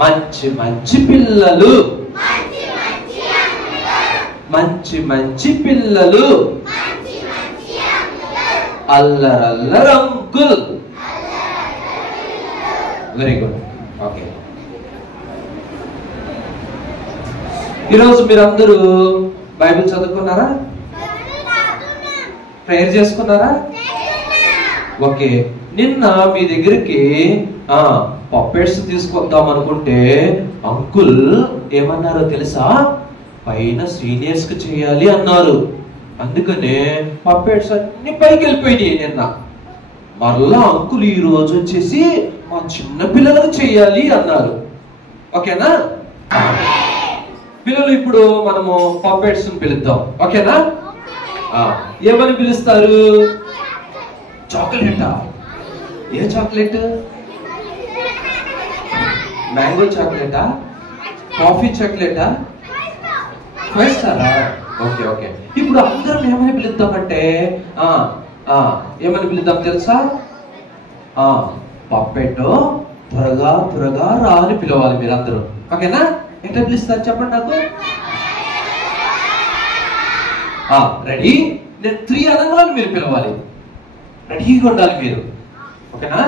మంచి మంచి పిల్లలు, మంచి మంచి పిల్లలు, అల్లరల్లర అంకుల్. Very good. ఓకే, ఈరోజు మీరందరూ బైబిల్ చదువుకున్నారా? ప్రేయర్ చేసుకున్నారా? ఓకే, నిన్న మీ దగ్గరికి పప్పెట్స్ తీసుకొద్దాం అనుకుంటే అంకుల్ ఏమన్నారో తెలుసా? పైన సీనియర్స్ కి చేయాలి అన్నారు. అందుకనే పప్పెట్స్ అన్ని పైకి వెళ్ళిపోయినాయి నిన్న. మరలా అంకుల్ ఈ రోజు వచ్చేసి మా చిన్న పిల్లలకు చేయాలి అన్నారు. ఓకేనా? పిల్లలు ఇప్పుడు మనము పప్పెట్స్ పిలుద్దాం. ఓకేనా? ఏమని పిలుస్తారు? చాక్లెటా? ఏ చాక్లెట్? మ్యాంగో చాక్లెటా? కాఫీ చాక్లెటా? ఫైవ్ స్టారా? Okay okay. ఇప్పుడు అందరం ఏమని పిలుద్దామంటే ఏమని పిలుద్దాం తెలుసా? పప్పెట్ త్వరగా త్వరగా రా అని పిలవాలి మీరందరూ. ఓకేనా? ఎట్లా పిలుస్తారు చెప్పండి నాకు. రెడీ? నేను 3 అనగానే మీరు పిలవాలి. రెడీగా ఉండాలి మీరు. ఓకేనా?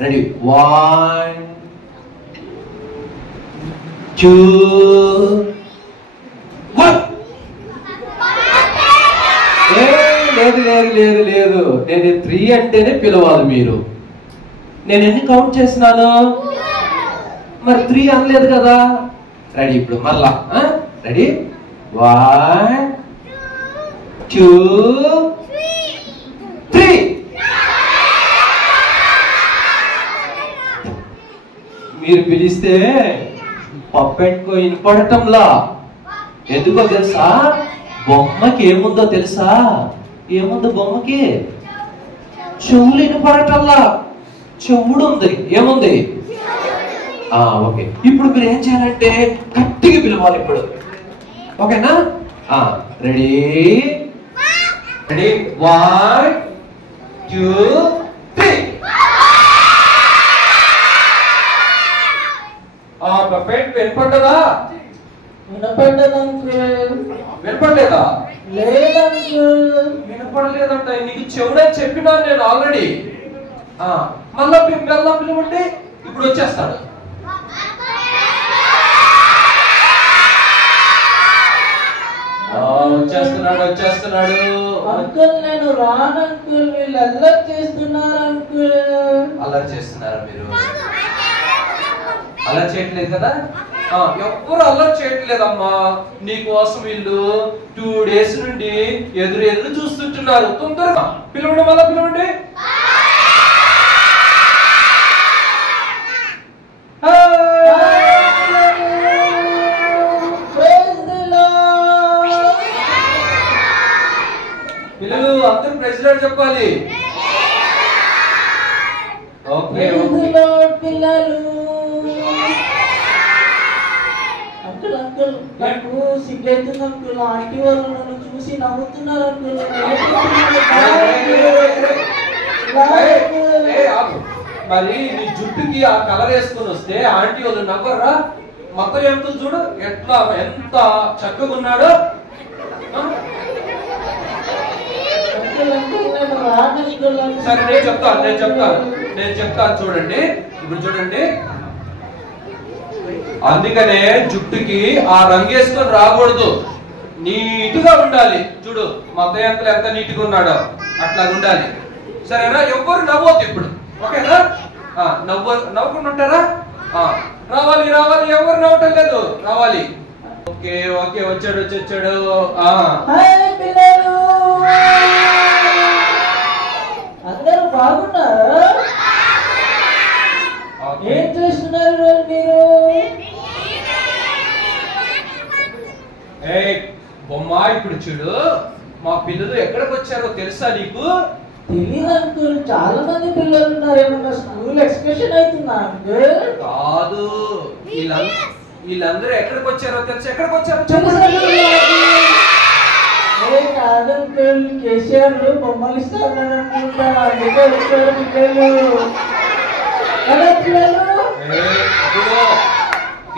రెడీ? 1 2 1. లేదు లేదు లేదు లేదు, నేను 3 అంటేనే పిలవాలి మీరు. నేను ఎన్ని కౌంట్ చేసినాను? మరి 3 అనలేదు కదా. రెడీ? ఇప్పుడు మరలా రెడీ? 1 2 3. మీరు పిలిస్తే పప్పెట్కో వినపడటంలా. ఎందుకో తెలుసా? బొమ్మకి ఏముందో తెలుసా? ఏముందో బొమ్మకి? చెవులు వినపడటంలా. చెవుడు ఉంది. ఏముంది? ఓకే, ఇప్పుడు మీరు ఏం చేయాలంటే గట్టిగా పిలవాలి ఇప్పుడు. ఓకేనా? రెడీ? రెడీ? 1 2 3. పప్పెట్ వినపడ్డదా? వినపడ్డదు అంకుల్. వినపడలేదా? లేదు అంకుల్. వినపడలేదంట. నీకు చెవుడని చెప్పినాను నేను ఆల్రెడీ. మళ్ళా పిలవండి, ఇప్పుడు వచ్చేస్తాడు. వచ్చేస్తున్నాడు వచ్చేస్తున్నాడు. అంకుల్ నేను రాను అంకుల్. వీళ్ళు అల్లరి చేస్తున్నారు అంకుల్. అల్లరి చేస్తున్నారా మీరు? అల్లరి చేయట్లేదు కదా? ఎవ్వరు అల్లరి చేయట్లేదమ్మా. నీకోసం వీళ్ళు 2 days నుండి ఎదురు చూస్తుంటున్నారు. తొందరగా పిలవండి, మళ్ళా పిలవండి. పిల్లలు అందరూ ప్రైజ్ లార్డ్ చెప్పాలి. ఓకే పిల్లలు. అంకుల్ అంకుల్ నాకు సిగ్గైతుంది అంకుల్. ఆంటీ వాళ్ళు నన్ను చూసి నవ్వుతున్నారు అంకుల్. మరి నీ జుట్టుకి ఆ కలర్ వేసుకొని వస్తే ఆంటీ వాళ్ళు నవ్వరా? మొత్తం ఎంత చూడు ఎట్లా ఎంత చక్కగా ఉన్నాడో. సరే నేను చెప్తాను చూడండి. ఇప్పుడు చూడండి, అందుకనే జుట్టుకి ఆ రంగు వేసుకొని రాకూడదు. నీట్గా ఉండాలి. చూడు మా అత్తయ్య ఎంత నీట్గా ఉన్నాడో అట్లా ఉండాలి. సరేనా? ఎవ్వరు నవ్వద్దు ఇప్పుడు. ఓకేనా? నవ్వకుండా ఉంటారా? రావాలి రావాలి. ఎవరు నవ్వటం లేదు, రావాలి. ఓకే ఓకే, వచ్చాడు. అందరూ బాగున్నారా? ఏం చేస్తున్నారు మీరు? బొమ్మ ఇప్పుడు చూడు, మా పిల్లలు ఎక్కడికి వచ్చారో తెలుసా నీకు? తెలియదు అంకుల్. చాలా మంది పిల్లలు ఉన్నారు. ఏమన్నా స్కూల్ ఎక్స్కర్షన్ అవుతుందా అంకుల్? కాదు, వీళ్ళందరూ ఎక్కడికి వచ్చారో తెలుసా? ఎక్కడికి వచ్చారో కాదు అంకుల్. కేసీఆర్ బొమ్మలు ఇస్తాను అనుకుంటా. అందుకే వచ్చారు పిల్లలు.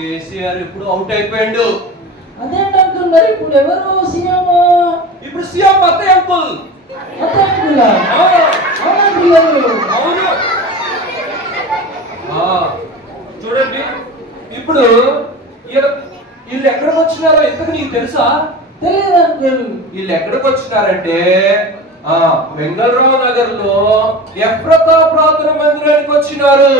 కేసీఆర్ ఇప్పుడు అవుట్ అయిపోయాడు. అదేంటి అంకుల్, మరి ఇప్పుడు ఎవరు సీఎం? ఇప్పుడు సీఎం అత్తయ్య అంకుల్. అవును. చూడండి, ఇప్పుడు వీళ్ళు ఎక్కడికి వచ్చినారో ఇంతకు నీకు తెలుసా? తెలియదు అంకుల్. వీళ్ళు ఎక్కడికి వచ్చినారంటే వెంగళరావు నగర్ లో ఎఫ్రతా ప్రార్థన మందిరానికి వచ్చినారు.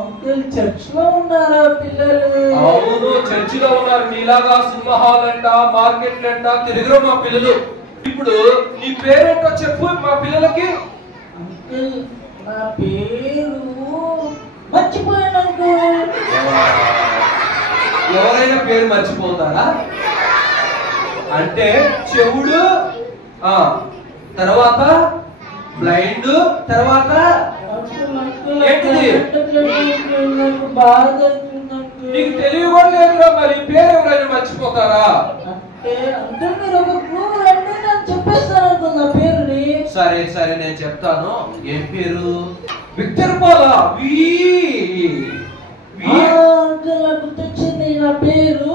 అంకుల్, చర్చ్ లో ఉన్నారా పిల్లలు? అవును, చర్చిలో ఉన్నారు. నీలాగా సినిమా హాల్ అంట, మార్కెట్ అంట తిరిగిరు మా పిల్లలు. ఇప్పుడు నీ పేరేంటో చెప్పు మా పిల్లలకి. అంకుల్, నా పేరు మర్చిపోయాను అంకుల్. ఎవరైనా పేరు మర్చిపోతారా? అంటే చెవుడు, తర్వాత బ్లైండ్, తర్వాత ఏంటిది? నీకు తెలివి కూడా లేదురా, మరి పేరు ఎవరైనా మర్చిపోతారా? సరే సరే, నేను చెప్తాను. ఏం పేరు? విక్టర్ పాలా. గుర్తొచ్చింది. నా పేరు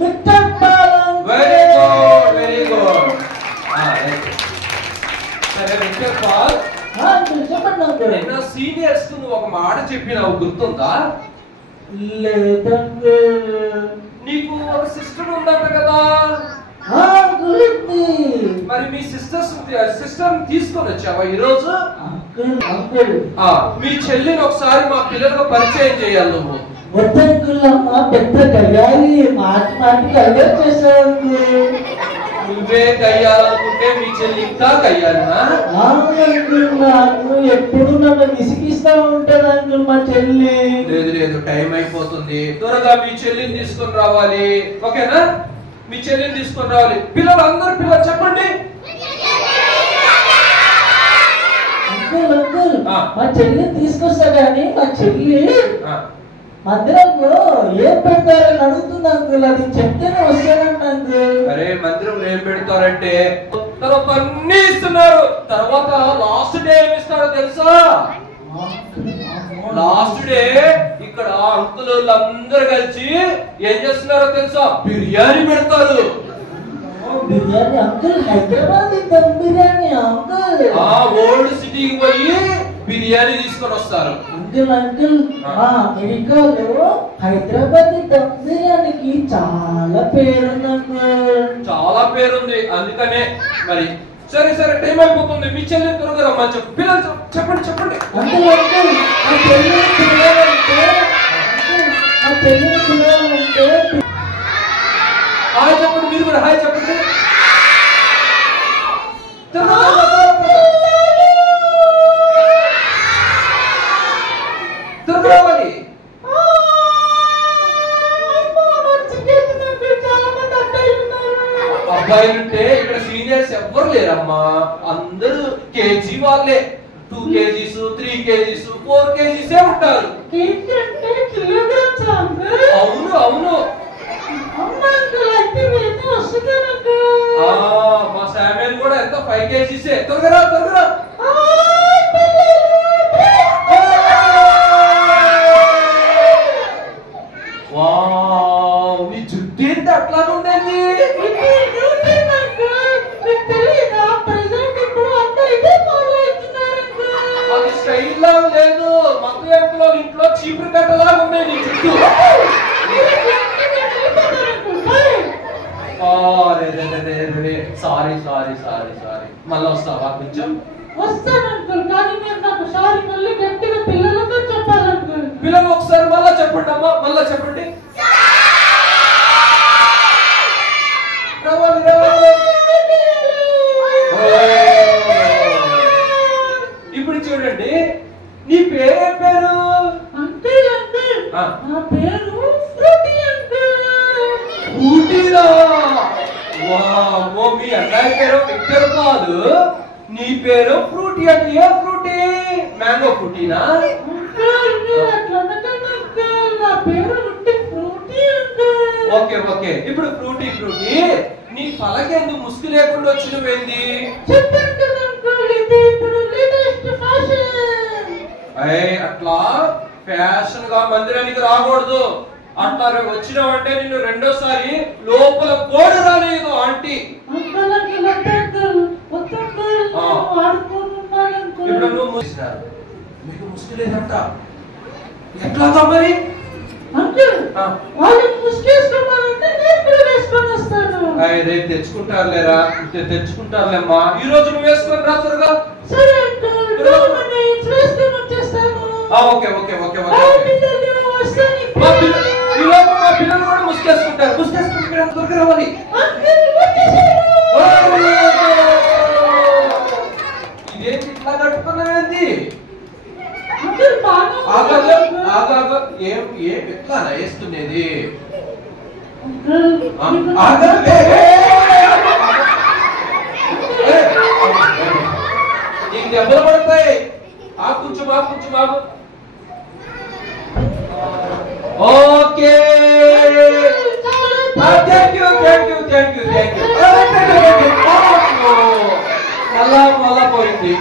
విక్టర్ పాలా. Very good, very good. సరే విక్టర్ పాల్, నిన్న సీనియర్స్ నువ్వు ఒక మాట చెప్పినావు, గుర్తుందా? లేదండి. నీకు ఒక సిస్టర్ ఉందంట కదా? మరి మీ సిస్టర్ తీసుకొని వచ్చావా ఈరోజు? మీ చెల్లిని ఒకసారి మా పిల్లలకు పరిచయం చేయాలి నువ్వు. వద్దంకుల్లమ్మా, పెద్ద గయ్యాలి, మాటికి అల్లరి చేశావు. నువ్వే గయ్యాలనుకుంటే మీ చెల్లి ఇంకా గయ్యాలినా? నాకు ఎప్పుడు నన్ను విసిగిస్తా ఉంటది అంకుల్ మా చెల్లి. లేదు లేదు, టైం అయిపోతుంది. త్వరగా మీ చెల్లిని తీసుకొని రావాలి. ఓకేనా? మీ చెల్లిని తీసుకొని రావాలి. పిల్లలు చెప్పండి. అంకుల్, మా చెల్లిని తీసుకొస్తా గానీ మా చెల్లి మందిరంలో ఏం పెడతారని అడుగుతుంది అంకుల్. అది చెప్తేనే వస్తానంట అంకుల్. అరే, మందిరంలో ఏం పెడతారంటే తర్వాత అన్ని ఇస్తున్నారు. తర్వాత లాస్ట్ డే ఏమి ఇస్తారో తెలుసా? లాస్ట్ డే ఇక్కడ అంకుల్ అందరూ కలిసి ఏం చేస్తున్నారో తెలుసా? బిర్యానీ పెడతారు. Biryani uncle, Hyderabad dum biryani uncle. Old సిటీకి పోయి బిర్యానీ తీసుకొని వస్తారు. అంకుల్, అమెరికాలో హైదరాబాద్ దమ్ బిర్యానీకి చాలా పేరుంది అంకుల్. చాలా పేరుంది, అందుకనే. మరి సరే సరే, టైం అయిపోతుంది. మీ చెల్లి త్వరగా రమ్మని చెప్పు. పిల్లలు చెప్పండి. అంకుల్, మా చెల్లిని పిలవాలంటే హాయ్ చెప్పండి. మీరు కూడా హాయ్ చెప్పండి. రావాలి. అబ్బాయిలుంటే ఇక్కడ సీనియర్స్ ఎవ్వరు లేరమ్మా, అందరూ కేజీ వాళ్ళే. 2 kgs, 3 kgs, 4 kgs ఉంటారు. అవును అవును. మా శామ్యుల్ కూడా ఎంత 5 kgs. త్వరగా నీ జుట్టు ఏంటి అట్లానే ఉందండి? అది స్టైల్ లా లేదు, మత ఇంట్లో చీపురు కట్టలా ఉంది నీ జుట్టు. సారీ. మళ్ళీ వస్తావా కొంచెం? పిల్లలు ఒకసారి మళ్ళా చెప్పండి అమ్మా, మళ్ళా చెప్పండి. ఇప్పుడు చూడండి, నీ పేరేం పేరు? మీ అన్నయ్య పేరు విక్టర్ కాదు, నీ పేరు ఫ్రూటీ. అంటే ఏ ఫ్రూటీ? మ్యాంగో ఫ్రూటీనా? ఓకే. ఇప్పుడు ఫ్రూటీ నీ పలకెందుకు ముసుగు లేకుండా వచ్చినవేంది? అట్లా ఫ్యాషన్ గా మందిరానికి రాకూడదు. అట్లా వచ్చినావంటే నిన్ను రెండోసారి లోపల కోడి రాలేదు ఆంటీ. ఇప్పుడు నువ్వు మూసినారు, మీకు ముసుగులేదంట. ఎట్లాగా మరి? రేపు తెచ్చుకుంటారులేరా, తెచ్చుకుంటారులేమ్మా. ఈ రోజు నువ్వు వేసుకొని రా త్వరగా. ఓకే ఓకే ఓకే మా పిల్లలు కూడా ముసుకేసుకుంటారు. ముసుకేసుకుంటారు త్వరగా రావాలి. ఇదేంటి ఇట్లా కట్టుకున్నావేంటి? ఏం ఏం ఎట్లా వేసుకునేది? నీకు దెబ్బలు పడతాయి. కొంచెం బాబు. Okay, thank you. మళ్ళా పోయింది.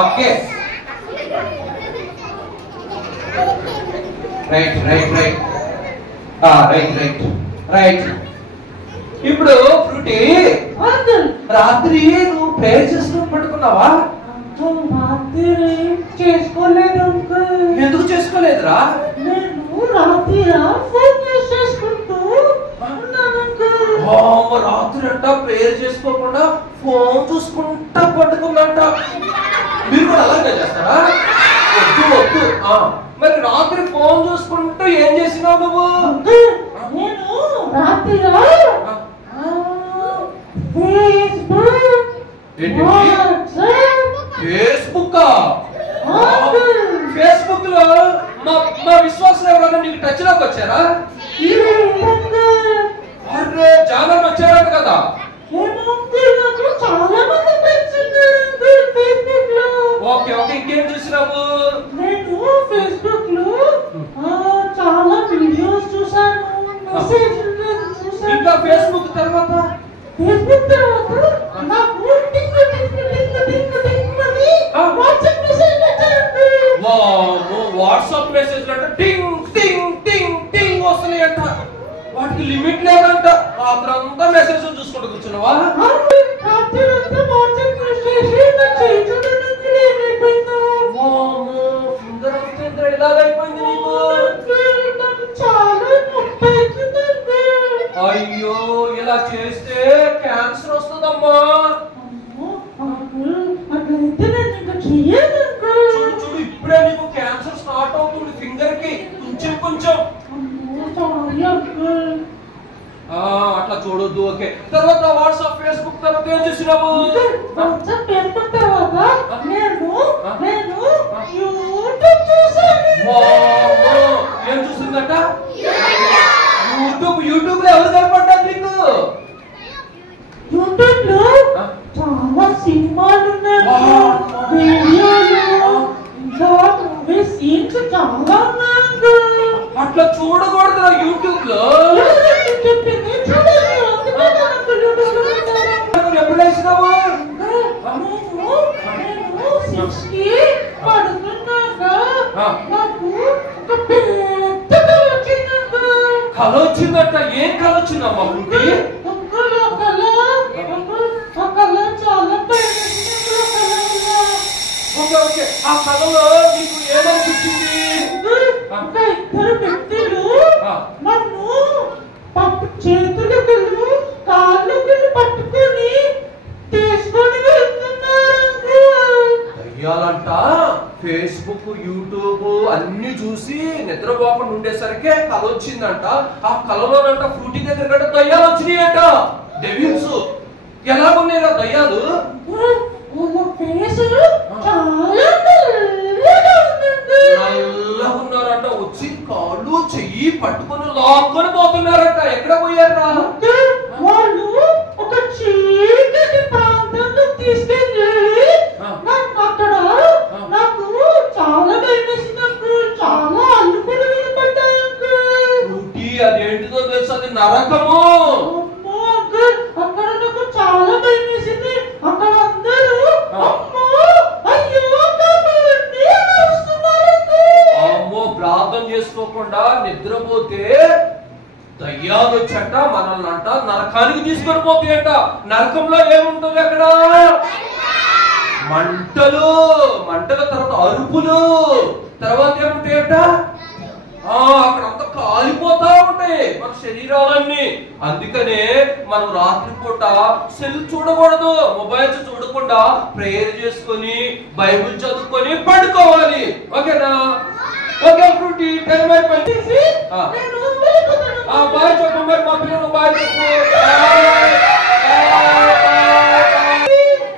Okay, right. ఇప్పుడు ఫ్రూటీ, రాత్రి నువ్వు ప్రేయర్ చేసుకుని పట్టుకున్నావా? చేసుకోలేదు అంకుల్. ఎందుకు చేసుకోలేదురా? నేను రాత్రి ఫోన్ చేసుకుంటూ ఉన్నాను అంకుల్. రాత్రి అంట ప్రేయర్ చేసుకోకుండా ఫోన్ చూసుకుంటా పట్టుకుందంట. మీరు కూడా అలాగే చేస్తారా? వద్దు. మరి రాత్రి ఫోన్ చూసుకుంటూ ఏం చేసినావు నువ్వు? నేను రాత్రి ఫేస్బుక్ లో మా విశ్వాసం ఎవరైనా నీకు టచ్ లోకి వచ్చారా? చాలా వచ్చారంట కదా. ఓకే, ఇంకేం చూసినావు? నేను ఫేస్బుక్ లో చాలా వీడియోస్ చూసాను, ఇంకా ఫేస్బుక్ తర్వాత నాకు వాట్సాప్ మెసేజ్ అంటే టింగ్ వస్తున్నాయంట. వాటికి లిమిట్ లేదంట. రాత్రంతా మెసేజ్ చూసుకుంటూ కూర్చున్నావా? ఇలాగైపోయింది నీకు. అయ్యో, ఇలా చేస్తే క్యాన్సర్ వస్తుందమ్మా. చూడు, ఇప్పుడే నీకు క్యాన్సర్ స్టార్ట్ అవుతుంది ఫింగర్ కి. కొంచెం అట్లా చూడొద్దు. ఓకే, తర్వాత వాట్సాప్ ఫేస్బుక్ తర్వాత ఏం చేసినావు? ఏం చూసిందట? యూట్యూబ్ లో ఎవరు కనపడ్డారు నీకు? యూట్యూబ్ లో చాలా సినిమాలు సీన్స్ చాలా అట్లా చూడకూడదు యూట్యూబ్ లో. ఎప్పుడు వేసినావు? కళ వచ్చిందట. ఏం కళ వచ్చిందమ్మా? ఓకే, ఆ కళలో నీకు ఏమనిపించింది? ఇద్దరు వ్యక్తులు నన్ను చేతులకు కాళ్ళకు పట్టుకొని తీసుకొని వెళ్తున్నారు. దయ్యాలంట ఫేస్బుక్ యూట్యూబ్ అన్ని చూసి నిద్రపోకుండా ఉండేసరికి కళ వచ్చిందంట. ఆ కళలోనంట ఫ్రూటీ దగ్గర దయ్యాలు వచ్చినాయంట. డెవిల్స్. ఎలా ఉన్నాయిరా దయ్యాలు? నల్లగా ఉన్నారంట. వచ్చి కాళ్ళు చెయ్యి పట్టుకొని లాక్కొని పోతున్నారంట. ఎక్కడ పోయారా? వాళ్ళు ఒక చీకటి ప్రాంతంలో తీసుకెళ్ళి అక్కడ నాకు చాలా భయమేసింది. చాలా అల్లుకొని పడ్డాను. అదేంటిదో తెలుసు, అది నరకము. అక్కడ నాకు చాలా భయమేసింది. మనల్ని అంట నరకానికి తీసుకొని పోతాయంట. నరకంలో ఏముంటుంది అక్కడ? మంటలు, మంటల తర్వాత అరుపులు, తర్వాత ఏముంటాయంట? అక్కడంతా కాలిపోతా ఉంటాయి మన శరీరాలన్నీ. అందుకనే మనం రాత్రిపూట సెల్ చూడకూడదు, మొబైల్స్ చూడకుండా ప్రేయర్ చేసుకొని బైబిల్ చదువుకొని పడుకోవాలి. ఓకేనా? ఓకే ఫ్రూటీ, టైం అయిపోయింది. బాయ్ చెప్పు మరి మా పిల్లలు, బాయ్ చెప్పు.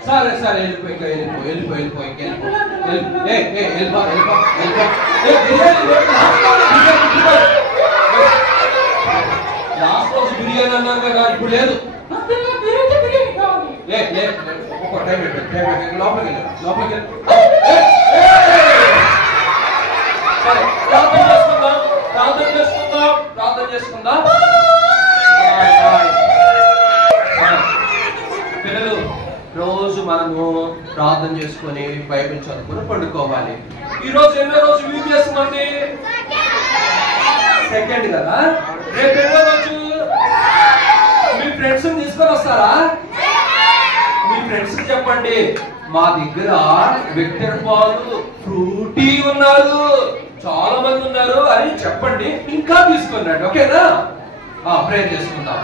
సరే సరే వెళ్ళిపో. లాస్ట్ రోజు బిర్యానీ అన్నాను కదా, ఇప్పుడు లేదు. ప్రార్థన చేసుకుందాం. పిల్లలు, రోజు మనము ప్రార్థన చేసుకొని బైబిల్ చదువుకొని పండుకోవాలి. ఈ రోజు ఎన్నో రోజు వ్యూ చేస్తుందండి? సెకండ్ కదా. రేపు ఎన్నో రోజు? మీ ఫ్రెండ్స్ తీసుకొని వస్తారా? మీ ఫ్రెండ్స్ చెప్పండి, మా దగ్గర విక్టర్ పాలు, ఫ్రూటీ ఉన్నారు, చాలా మంది ఉన్నారు అని చెప్పండి. ఇంకా తీసుకున్నాడు. ఓకేనా? ప్రేయర్ చేసుకుందాం.